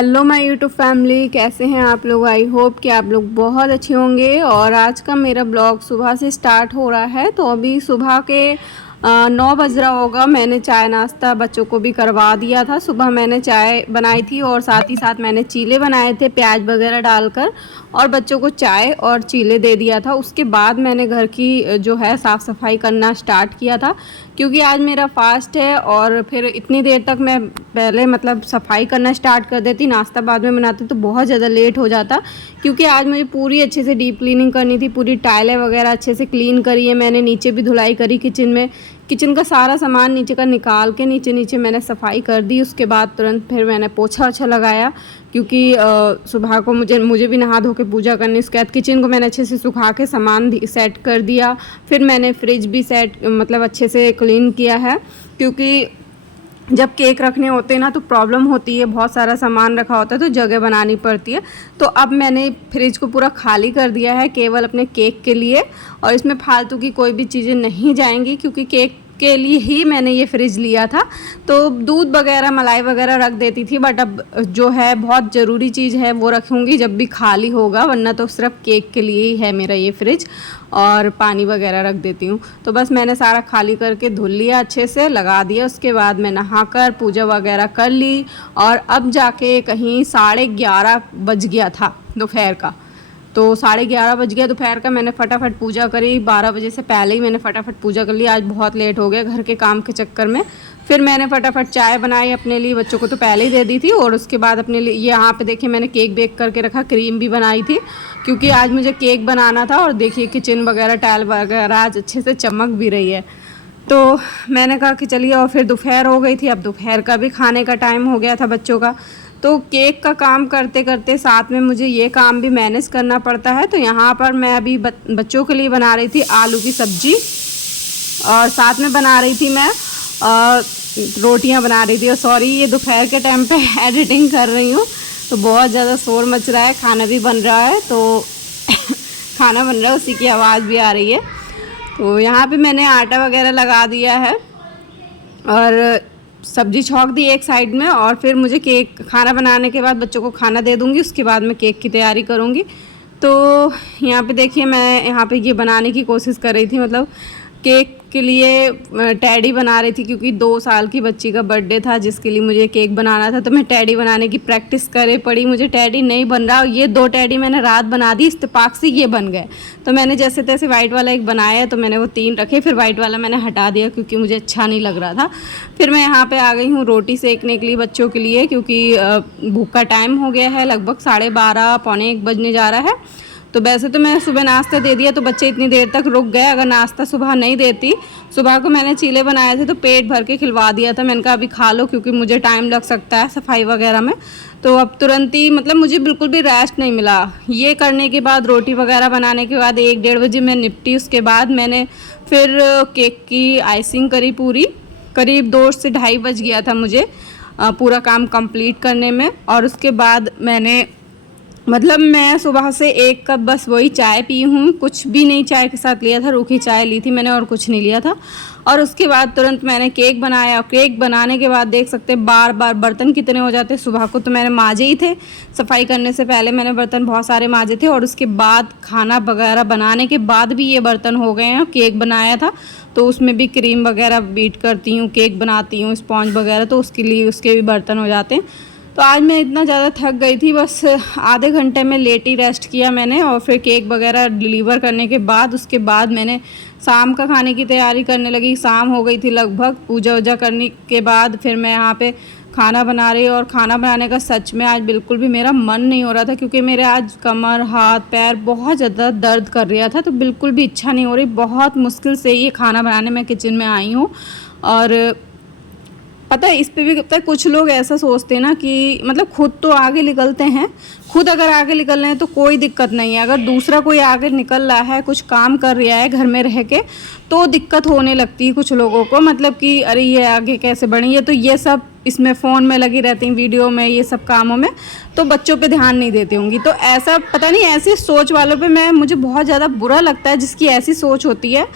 Hello my YouTube family, कैसे हैं आप लोग। आई होप कि आप लोग बहुत अच्छे होंगे। और आज का मेरा ब्लॉग सुबह से स्टार्ट हो रहा है। तो अभी सुबह के 9 बज रहा होगा। मैंने चाय नाश्ता बच्चों को भी करवा दिया था। सुबह मैंने चाय बनाई थी और साथ ही साथ मैंने चीले बनाए थे प्याज वगैरह डालकर, और बच्चों को चाय और चीले दे दिया था। उसके बाद मैंने घर की जो है साफ़ सफाई करना स्टार्ट किया था, क्योंकि आज मेरा फास्ट है। और फिर इतनी देर तक मैं पहले मतलब सफाई करना स्टार्ट कर देती, नाश्ता बाद में बनाती तो बहुत ज़्यादा लेट हो जाता। क्योंकि आज मुझे पूरी अच्छे से डीप क्लीनिंग करनी थी। पूरी टाइलें वगैरह अच्छे से क्लीन करी है मैंने, नीचे भी धुलाई करी किचन में। किचन का सारा सामान नीचे का निकाल के नीचे मैंने सफाई कर दी। उसके बाद तुरंत फिर मैंने पोछा ओछा लगाया, क्योंकि सुबह को मुझे भी नहा धो के पूजा करनी। उसके बाद किचन को मैंने अच्छे से सुखा के सामान सेट कर दिया। फिर मैंने फ्रिज भी मतलब अच्छे से क्लीन किया है, क्योंकि जब केक रखने होते हैं ना तो प्रॉब्लम होती है, बहुत सारा सामान रखा होता है तो जगह बनानी पड़ती है। तो अब मैंने फ्रिज को पूरा खाली कर दिया है केवल अपने केक के लिए, और इसमें फालतू की कोई भी चीज़ें नहीं जाएंगी, क्योंकि केक के लिए ही मैंने ये फ्रिज लिया था। तो दूध वगैरह मलाई वगैरह रख देती थी, बट अब जो है बहुत ज़रूरी चीज़ है वो रखूँगी जब भी खाली होगा, वरना तो सिर्फ केक के लिए ही है मेरा ये फ्रिज। और पानी वगैरह रख देती हूँ। तो बस मैंने सारा खाली करके धुल लिया, अच्छे से लगा दिया। उसके बाद मैं नहाकर पूजा वगैरह कर ली, और अब जाके कहीं 11:30 बज गया था दोपहर का। तो 11:30 बज गया दोपहर का। मैंने फटाफट पूजा करी, 12 बजे से पहले ही मैंने फटाफट पूजा कर ली। आज बहुत लेट हो गया घर के काम के चक्कर में। फिर मैंने फटाफट चाय बनाई अपने लिए, बच्चों को तो पहले ही दे दी थी। और उसके बाद अपने लिए यहाँ पे देखिए मैंने केक बेक करके रखा, क्रीम भी बनाई थी, क्योंकि आज मुझे केक बनाना था। और देखिए किचन वगैरह टाइल वगैरह आज अच्छे से चमक भी रही है। तो मैंने कहा कि चलिए, और फिर दोपहर हो गई थी। अब दोपहर का भी खाने का टाइम हो गया था बच्चों का। तो केक का काम करते करते साथ में मुझे ये काम भी मैनेज करना पड़ता है। तो यहाँ पर मैं अभी बच्चों के लिए बना रही थी आलू की सब्जी, और साथ में बना रही थी मैं रोटियां बना रही थी। और सॉरी, ये दोपहर के टाइम पे एडिटिंग कर रही हूँ तो बहुत ज़्यादा शोर मच रहा है। खाना भी बन रहा है, तो खाना बन रहा है, उसी की आवाज़ भी आ रही है। तो यहाँ पे मैंने आटा वगैरह लगा दिया है और सब्जी छौंक दी एक साइड में। और फिर मुझे केक खाना बनाने के बाद बच्चों को खाना दे दूँगी, उसके बाद मैं केक की तैयारी करूँगी। तो यहाँ पे देखिए मैं यहाँ पे ये बनाने की कोशिश कर रही थी, मतलब केक के लिए टैडी बना रही थी, क्योंकि 2 साल की बच्ची का बर्थडे था जिसके लिए मुझे केक बनाना था। तो मैं टैडी बनाने की प्रैक्टिस करे पड़ी, मुझे टैडी नहीं बन रहा। ये 2 टैडी मैंने रात बना दी, इत्तेफाक से ये बन गए। तो मैंने जैसे तैसे वाइट वाला एक बनाया, तो मैंने वो 3 रखे, फिर वाइट वाला मैंने हटा दिया क्योंकि मुझे अच्छा नहीं लग रहा था। फिर मैं यहाँ पर आ गई हूँ रोटी सेकने के लिए बच्चों के लिए, क्योंकि भूख का टाइम हो गया है, लगभग 12:30 पौने 1 बजने जा रहा है। तो वैसे तो मैं सुबह नाश्ता दे दिया तो बच्चे इतनी देर तक रुक गए। अगर नाश्ता सुबह नहीं देती, सुबह को मैंने चीले बनाए थे तो पेट भर के खिलवा दिया था। मैंने कहा अभी खा लो, क्योंकि मुझे टाइम लग सकता है सफाई वगैरह में। तो अब तुरंत ही मतलब मुझे बिल्कुल भी रेस्ट नहीं मिला। ये करने के बाद रोटी वगैरह बनाने के बाद 1-1:30 बजे मैं निपटी। उसके बाद मैंने फिर केक की आइसिंग करी पूरी, करीब 2 से 2:30 बज गया था मुझे पूरा काम कंप्लीट करने में। और उसके बाद मैंने मतलब मैं सुबह से 1 कप बस वही चाय पी हूँ, कुछ भी नहीं चाय के साथ लिया था, रूखी चाय ली थी मैंने और कुछ नहीं लिया था। और उसके बाद तुरंत मैंने केक बनाया। केक बनाने के बाद देख सकते हैं बार बार बर्तन कितने हो जाते हैं। सुबह को तो मैंने माजे ही थे, सफाई करने से पहले मैंने बर्तन बहुत सारे माजे थे, और उसके बाद खाना वगैरह बनाने के बाद भी ये बर्तन हो गए हैं। केक बनाया था तो उसमें भी क्रीम वगैरह बीट करती हूँ, केक बनाती हूँ, स्पॉन्ज वगैरह, तो उसके लिए उसके भी बर्तन हो जाते हैं। तो आज मैं इतना ज़्यादा थक गई थी, बस आधे घंटे में लेट ही रेस्ट किया मैंने। और फिर केक वगैरह डिलीवर करने के बाद उसके बाद मैंने शाम का खाने की तैयारी करने लगी। शाम हो गई थी लगभग। पूजा वूजा करने के बाद फिर मैं यहाँ पे खाना बना रही। और खाना बनाने का सच में आज बिल्कुल भी मेरा मन नहीं हो रहा था, क्योंकि मेरे आज कमर हाथ पैर बहुत ज़्यादा दर्द कर रहा था। तो बिल्कुल भी इच्छा नहीं हो रही। बहुत मुश्किल से ये खाना बनाने मैं किचन में आई हूँ। और पता है, इस पे भी पता है कुछ लोग ऐसा सोचते हैं ना कि मतलब खुद तो आगे निकलते हैं, खुद अगर आगे निकल रहे हैं तो कोई दिक्कत नहीं है। अगर दूसरा कोई आगे निकल रहा है, कुछ काम कर रहा है घर में रह के, तो दिक्कत होने लगती है कुछ लोगों को। मतलब कि अरे ये आगे कैसे बढ़ी है, तो ये सब इसमें फ़ोन में लगी रहती हैं, वीडियो में, ये सब कामों में, तो बच्चों पे ध्यान नहीं देती होंगी। तो ऐसा पता नहीं, ऐसी सोच वालों पे मुझे बहुत ज़्यादा बुरा लगता है जिसकी ऐसी सोच होती है।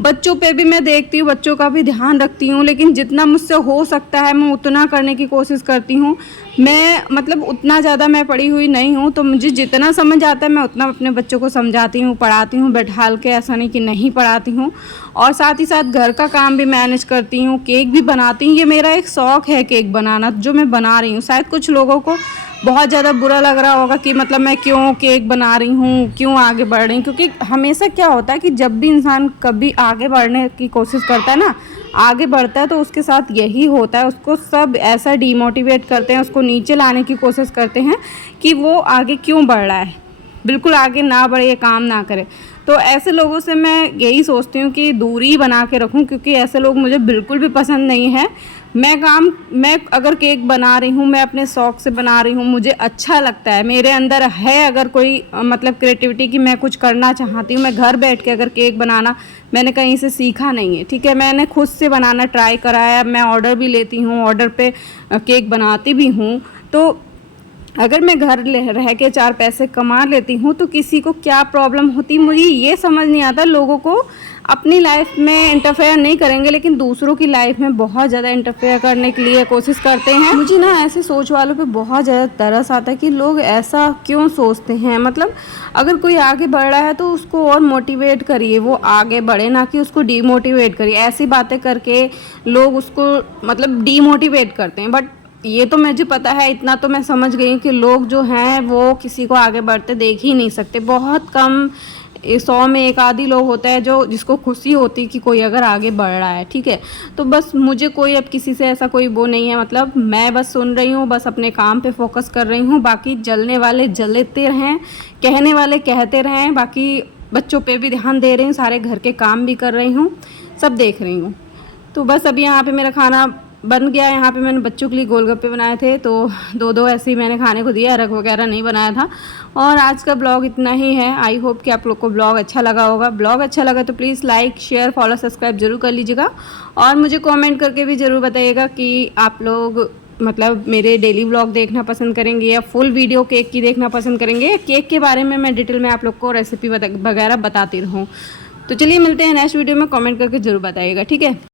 बच्चों पे भी मैं देखती हूँ, बच्चों का भी ध्यान रखती हूँ, लेकिन जितना मुझसे हो सकता है मैं उतना करने की कोशिश करती हूँ। मैं मतलब उतना ज़्यादा मैं पढ़ी हुई नहीं हूँ, तो मुझे जितना समझ आता है मैं उतना अपने बच्चों को समझाती हूँ, पढ़ाती हूँ बैठाल के, ऐसा नहीं कि नहीं पढ़ाती हूँ। और साथ ही साथ घर का काम भी मैनेज करती हूँ, केक भी बनाती हूँ। ये मेरा एक शौक़ है केक बनाना, जो मैं बना रही हूँ। शायद कुछ लोगों को बहुत ज़्यादा बुरा लग रहा होगा कि मतलब मैं क्यों केक बना रही हूँ, क्यों आगे बढ़ रही हूँ, क्योंकि हमेशा क्या होता है कि जब भी इंसान कभी आगे बढ़ने की कोशिश करता है ना, आगे बढ़ता है, तो उसके साथ यही होता है। उसको सब ऐसा डीमोटिवेट करते हैं, उसको नीचे लाने की कोशिश करते हैं कि वो आगे क्यों बढ़ रहा है, बिल्कुल आगे ना बढ़े, ये काम ना करे। तो ऐसे लोगों से मैं यही सोचती हूँ कि दूरी बना के रखूँ, क्योंकि ऐसे लोग मुझे बिल्कुल भी पसंद नहीं है। मैं अगर केक बना रही हूँ, मैं अपने शौक़ से बना रही हूँ, मुझे अच्छा लगता है, मेरे अंदर है अगर कोई मतलब क्रिएटिविटी कि मैं कुछ करना चाहती हूँ। मैं घर बैठ के अगर केक बनाना मैंने कहीं से सीखा नहीं है, ठीक है, मैंने खुद से बनाना ट्राई करा है। मैं ऑर्डर भी लेती हूँ, ऑर्डर पे केक बनाती भी हूँ। तो अगर मैं घर रह के 4 पैसे कमा लेती हूँ तो किसी को क्या प्रॉब्लम होती, मुझे ये समझ नहीं आता। लोगों को अपनी लाइफ में इंटरफेयर नहीं करेंगे, लेकिन दूसरों की लाइफ में बहुत ज़्यादा इंटरफेयर करने के लिए कोशिश करते हैं। मुझे ना ऐसे सोच वालों पे बहुत ज़्यादा तरस आता है कि लोग ऐसा क्यों सोचते हैं। मतलब अगर कोई आगे बढ़ रहा है तो उसको और मोटिवेट करिए, वो आगे बढ़े, ना कि उसको डीमोटिवेट करिए। ऐसी बातें करके लोग उसको मतलब डीमोटिवेट करते हैं। बट ये तो मुझे पता है, इतना तो मैं समझ गई कि लोग जो हैं वो किसी को आगे बढ़ते देख ही नहीं सकते। बहुत कम 100 में एक आधी लोग होता है जो जिसको खुशी होती कि कोई अगर आगे बढ़ रहा है, ठीक है। तो बस मुझे कोई अब किसी से ऐसा कोई वो नहीं है, मतलब मैं बस सुन रही हूँ, बस अपने काम पे फोकस कर रही हूँ। बाकी जलने वाले जलते रहें, कहने वाले कहते रहें। बाकी बच्चों पे भी ध्यान दे रही हूँ, सारे घर के काम भी कर रही हूँ, सब देख रही हूँ। तो बस अभी यहाँ पे मेरा खाना बन गया। यहाँ पे मैंने बच्चों के लिए गोलगप्पे बनाए थे, तो 2-2 ऐसे ही मैंने खाने को दिया, रख वगैरह नहीं बनाया था। और आज का ब्लॉग इतना ही है। आई होप कि आप लोग को ब्लॉग अच्छा लगा होगा। ब्लॉग अच्छा लगा तो please like, share, follow, subscribe जरूर कर लीजिएगा। और मुझे कमेंट करके भी ज़रूर बताइएगा कि आप लोग मतलब मेरे डेली ब्लॉग देखना पसंद करेंगे या फुल वीडियो केक की देखना पसंद करेंगे। केक के बारे में मैं डिटेल में आप लोग को रेसिपी वगैरह बताती रहूँ। तो चलिए मिलते हैं नेक्स्ट वीडियो में, कमेंट करके ज़रूर बताइएगा, ठीक है।